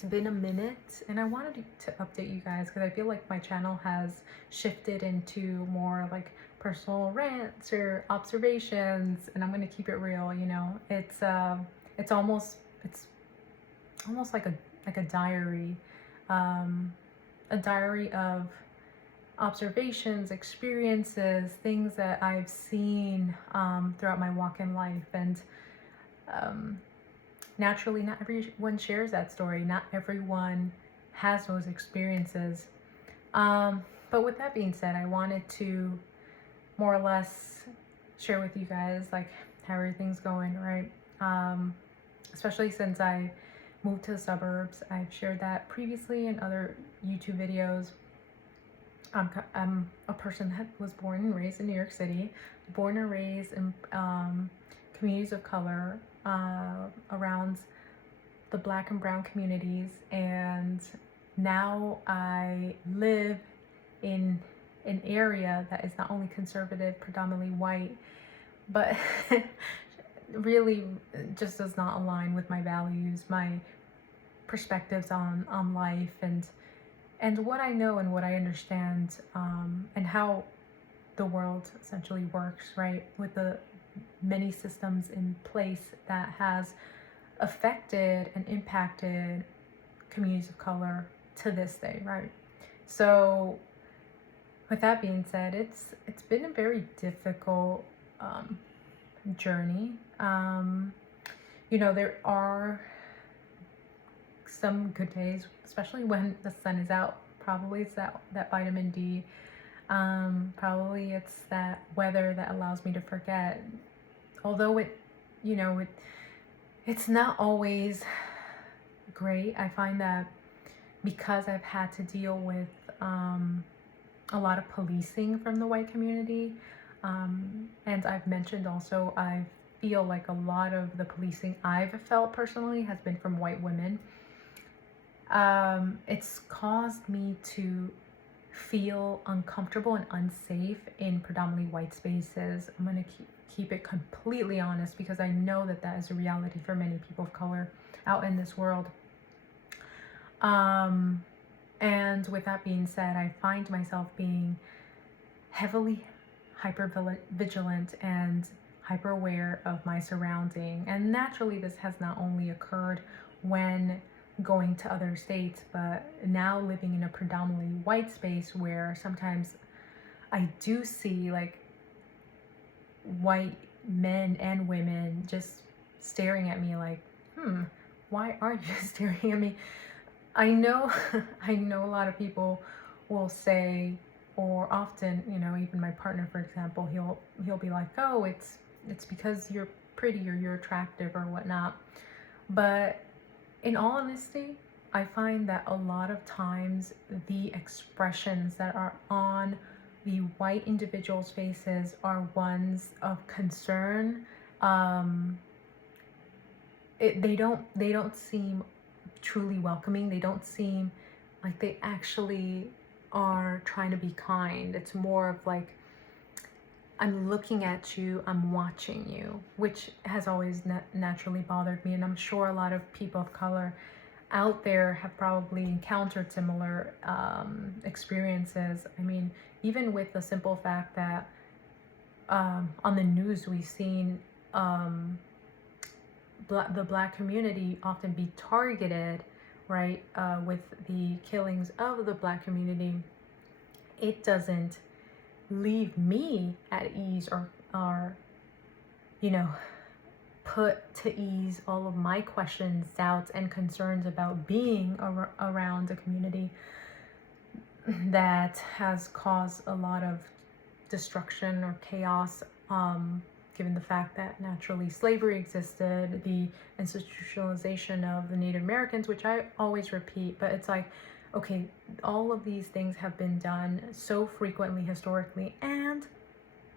It's been a minute and I wanted to update you guys because I feel like my channel has shifted into more like personal rants or observations, and I'm gonna keep it real. It's almost like a diary, um, a diary of observations, experiences, things that I've seen throughout my walk in life. And um, naturally, not everyone shares that story. Not everyone has those experiences. But with that being said, I wanted to more or less share with you guys like how everything's going, right? Especially since I moved to the suburbs. I've shared that previously in other YouTube videos. I'm a person that was born and raised in New York City, born and raised in communities of color around the Black and brown communities, and now I live in an area that is not only conservative, predominantly white, but really just does not align with my values, my perspectives on life, and what I know and what I understand, and how the world essentially works, right? With the many systems in place that has affected and impacted communities of color to this day, right? So with that being said, it's been a very difficult journey. There are some good days, especially when the sun is out. Probably it's that vitamin D. Probably it's that weather that allows me to forget. Although it's not always great. I find that because I've had to deal with a lot of policing from the white community, and I've mentioned also, I feel like a lot of the policing I've felt personally has been from white women. It's caused me to feel uncomfortable and unsafe in predominantly white spaces. I'm going to keep it completely honest, because I know that is a reality for many people of color out in this world. And with that being said, I find myself being heavily hyper vigilant and hyper aware of my surrounding. And naturally, this has not only occurred when going to other states, but now living in a predominantly white space where sometimes I do see like white men and women just staring at me like, why are you staring at me? I know I know a lot of people will say, or often, even my partner, for example, he'll be like, oh, it's because you're pretty or you're attractive or whatnot. But in all honesty, I find that a lot of times the expressions that are on the white individuals' faces are ones of concern. They don't seem truly welcoming. They don't seem like they actually are trying to be kind. It's more of like, I'm looking at you, I'm watching you, which has always naturally bothered me. And I'm sure a lot of people of color out there have probably encountered similar experiences. I mean, even with the simple fact that on the news we've seen the Black community often be targeted, right, with the killings of the Black community. It doesn't leave me at ease or put to ease all of my questions, doubts, and concerns about being around a community that has caused a lot of destruction or chaos, given the fact that naturally slavery existed, the institutionalization of the Native Americans, which I always repeat, but it's like, okay, all of these things have been done so frequently historically, and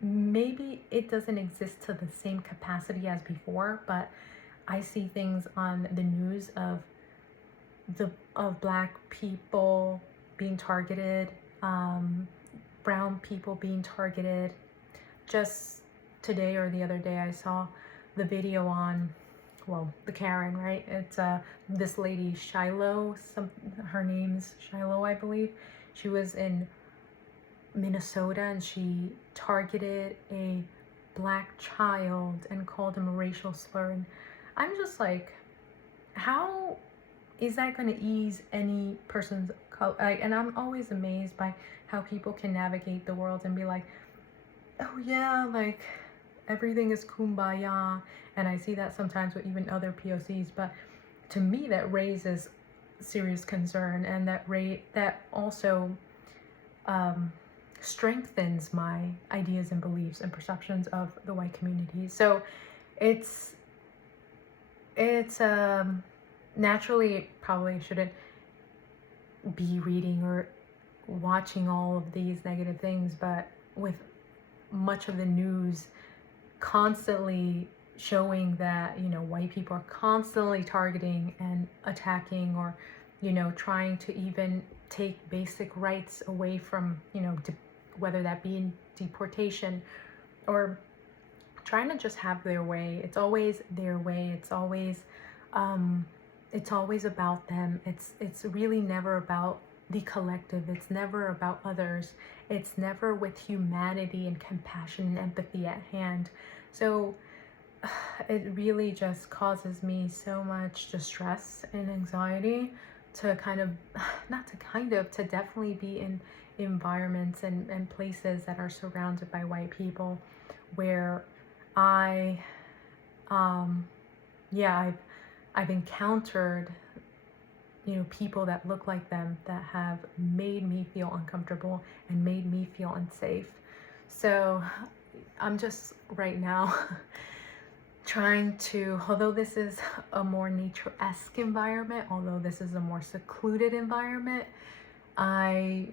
maybe it doesn't exist to the same capacity as before, but I see things on the news of Black people being targeted, brown people being targeted. Just today or the other day, I saw the video on well, the Karen, right? It's this lady Shiloh, her name's Shiloh, I believe. She was in Minnesota and she targeted a black child and called him a racial slur. And I'm just like, how is that going to ease any person's color? And I'm always amazed by how people can navigate the world and be like, oh yeah, like everything is kumbaya. And I see that sometimes with even other POCs, but to me that raises serious concern, and that also strengthens my ideas and beliefs and perceptions of the white community. So it's naturally probably shouldn't be reading or watching all of these negative things, but with much of the news constantly showing that, you know, white people are constantly targeting and attacking, or, you know, trying to even take basic rights away from, you know, whether that be in deportation or trying to just have their way. It's always their way. It's always about them. It's really never about the collective. It's never about others. It's never with humanity and compassion and empathy at hand. So it really just causes me so much distress and anxiety to to definitely be in environments and places that are surrounded by white people where I've encountered, you know, people that look like them that have made me feel uncomfortable and made me feel unsafe. So I'm just right now trying to, although this is a more nature-esque environment, although this is a more secluded environment, I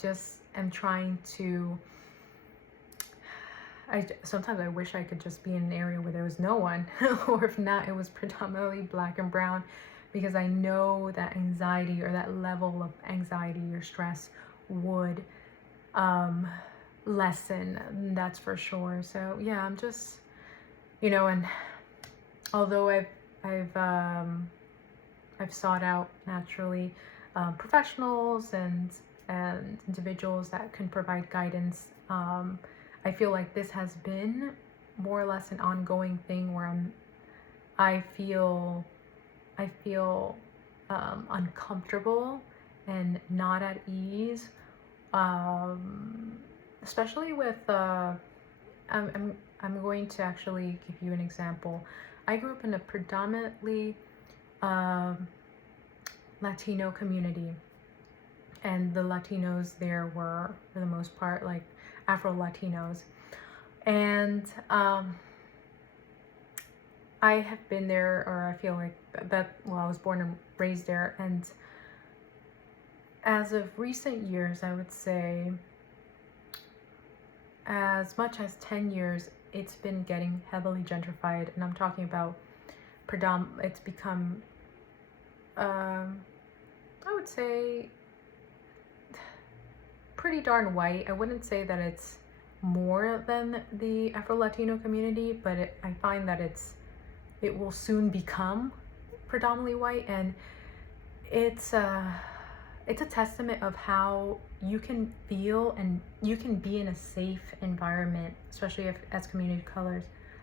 just am trying to, sometimes I wish I could just be in an area where there was no one, or if not, it was predominantly black and brown, because I know that anxiety, or that level of anxiety or stress, would lessen, that's for sure. So yeah, I'm just, you know, and although I've sought out naturally professionals and individuals that can provide guidance, I feel like this has been more or less an ongoing thing where I feel uncomfortable and not at ease, especially with I'm going to actually give you an example. I grew up in a predominantly Latino community, and the Latinos there were, for the most part, like Afro-Latinos. And I have been there, or I feel like that, well, I was born and raised there, and as of recent years, I would say as much as 10 years, it's been getting heavily gentrified, and I'm talking about it's become, I would say, pretty darn white. I wouldn't say that it's more than the Afro-Latino community, but I find that it will soon become predominantly white, and it's a testament of how you can feel and you can be in a safe environment, especially as community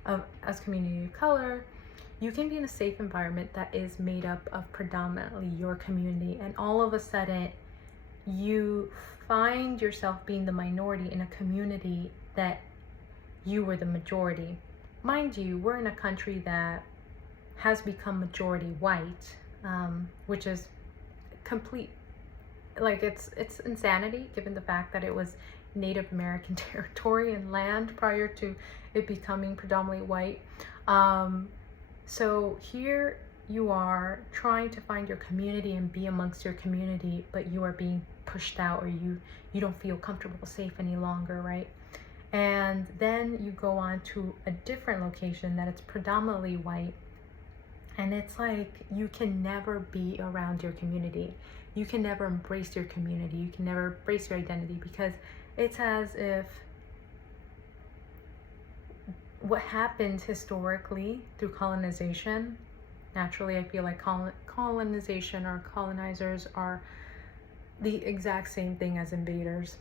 of color, you can be in a safe environment that is made up of predominantly your community, and all of a sudden you find yourself being the minority in a community that you were the majority. Mind you, we're in a country that has become majority white, which is complete, like it's insanity given the fact that it was Native American territory and land prior to it becoming predominantly white. So here you are trying to find your community and be amongst your community, but you are being pushed out, or you don't feel comfortable, safe any longer, right? And then you go on to a different location that it's predominantly white, and it's like you can never be around your community. You can never embrace your community. You can never embrace your identity, because it's as if what happened historically through colonization, naturally, I feel like colonization or colonizers are the exact same thing as invaders.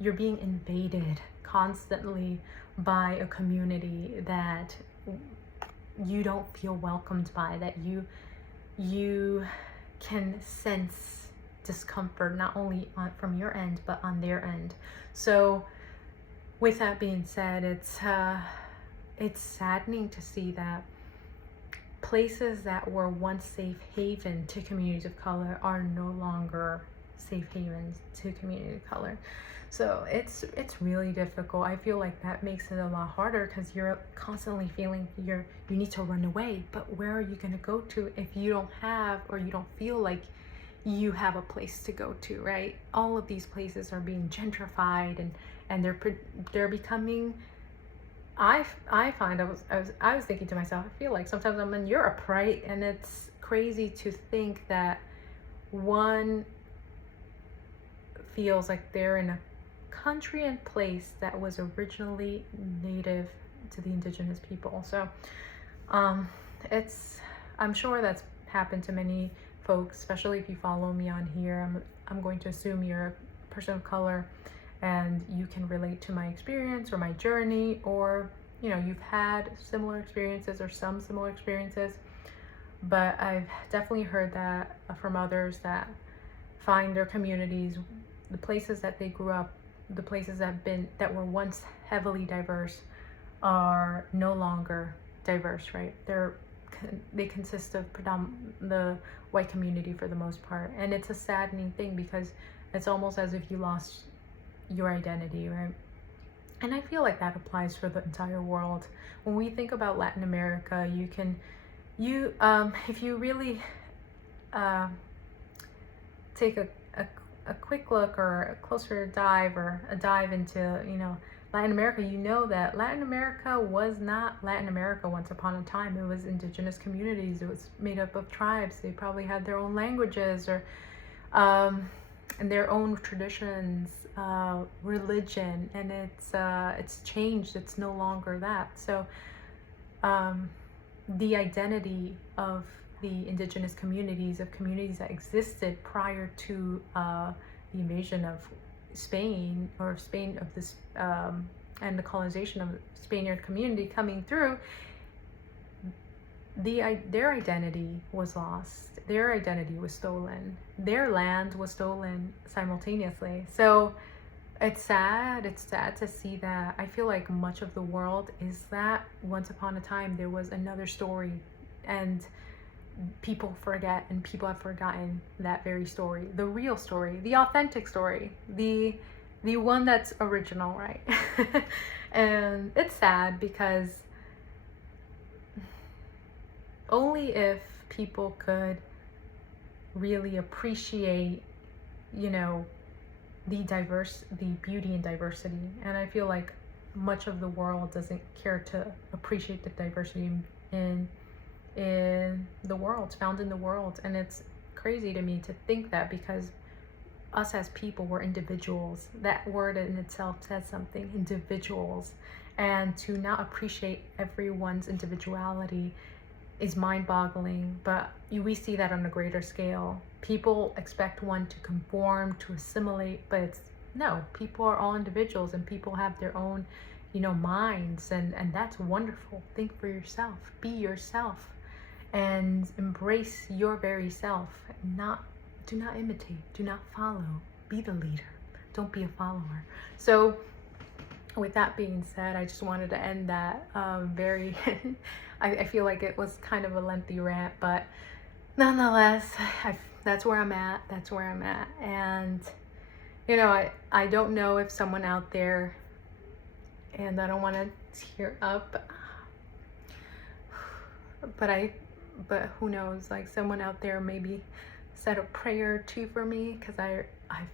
You're being invaded constantly by a community that you don't feel welcomed by, that you can sense discomfort not only from your end but on their end. So with that being said, it's saddening to see that places that were once safe haven to communities of color are no longer safe havens to community of color. So it's really difficult. I feel like that makes it a lot harder because you're constantly feeling you need to run away. But where are you going to go to if you don't have, or you don't feel like you have a place to go to, right? All of these places are being gentrified, and they're becoming. I find I was thinking to myself, I feel like sometimes I'm in Europe, right? And it's crazy to think that one feels like they're in a country and place that was originally native to the indigenous people. So I'm sure that's happened to many folks, especially if you follow me on here. I'm going to assume you're a person of color and you can relate to my experience or my journey, or you've had similar experiences or some similar experiences. But I've definitely heard that from others that find their communities, the places that they grew up, the places that were once heavily diverse are no longer diverse, right? They consist of the white community for the most part, and it's a saddening thing because it's almost as if you lost your identity, right? And I feel like that applies for the entire world. When we think about Latin America, if you really take a quick look or a closer dive or a dive into Latin America, that Latin America was not Latin America once upon a time. It was indigenous communities. It was made up of tribes. They probably had their own languages or and their own traditions, religion, and it's changed. It's no longer that. So the identity of the indigenous communities, of communities that existed prior to the invasion of Spain of this and the colonization of the Spaniard community coming through, their identity was lost. Their identity was stolen. Their land was stolen simultaneously. So it's sad. It's sad to see that. I feel like much of the world is that once upon a time there was another story, and people forget, and people have forgotten that very story, the real story, the authentic story, the one that's original, right? And it's sad because only if people could really appreciate, the beauty and diversity. And I feel like much of the world doesn't care to appreciate the diversity in the world, found in the world. And it's crazy to me to think that, because us as people, we're individuals. That word in itself says something, individuals. And to not appreciate everyone's individuality is mind-boggling. But we see that on a greater scale. People expect one to conform, to assimilate, but no, people are all individuals, and people have their own minds, and that's wonderful. Think for yourself, be yourself, and embrace your very self. Do not imitate, do not follow, be the leader, don't be a follower. So with that being said, I just wanted to end that very I feel like it was kind of a lengthy rant, but nonetheless, that's where I'm at. And I don't know if someone out there, and I don't want to tear up, but who knows, like someone out there maybe said a prayer or two for me, because I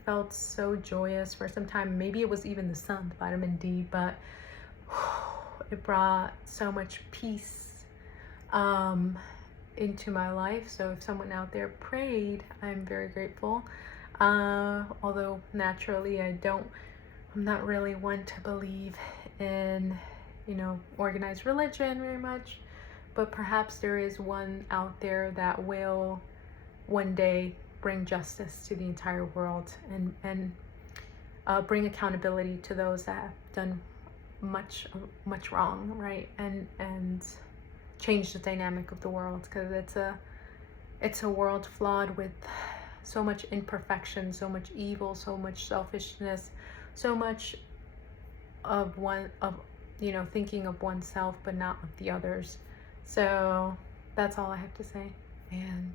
felt so joyous for some time. Maybe it was even the sun, the vitamin D, but it brought so much peace into my life. So if someone out there prayed, I'm very grateful. Although naturally I'm not really one to believe in organized religion very much, but perhaps there is one out there that will one day bring justice to the entire world, and bring accountability to those that have done much wrong, right? And change the dynamic of the world, because it's a world flawed with so much imperfection, so much evil, so much selfishness, so much of thinking of oneself but not of the others. So that's all I have to say. And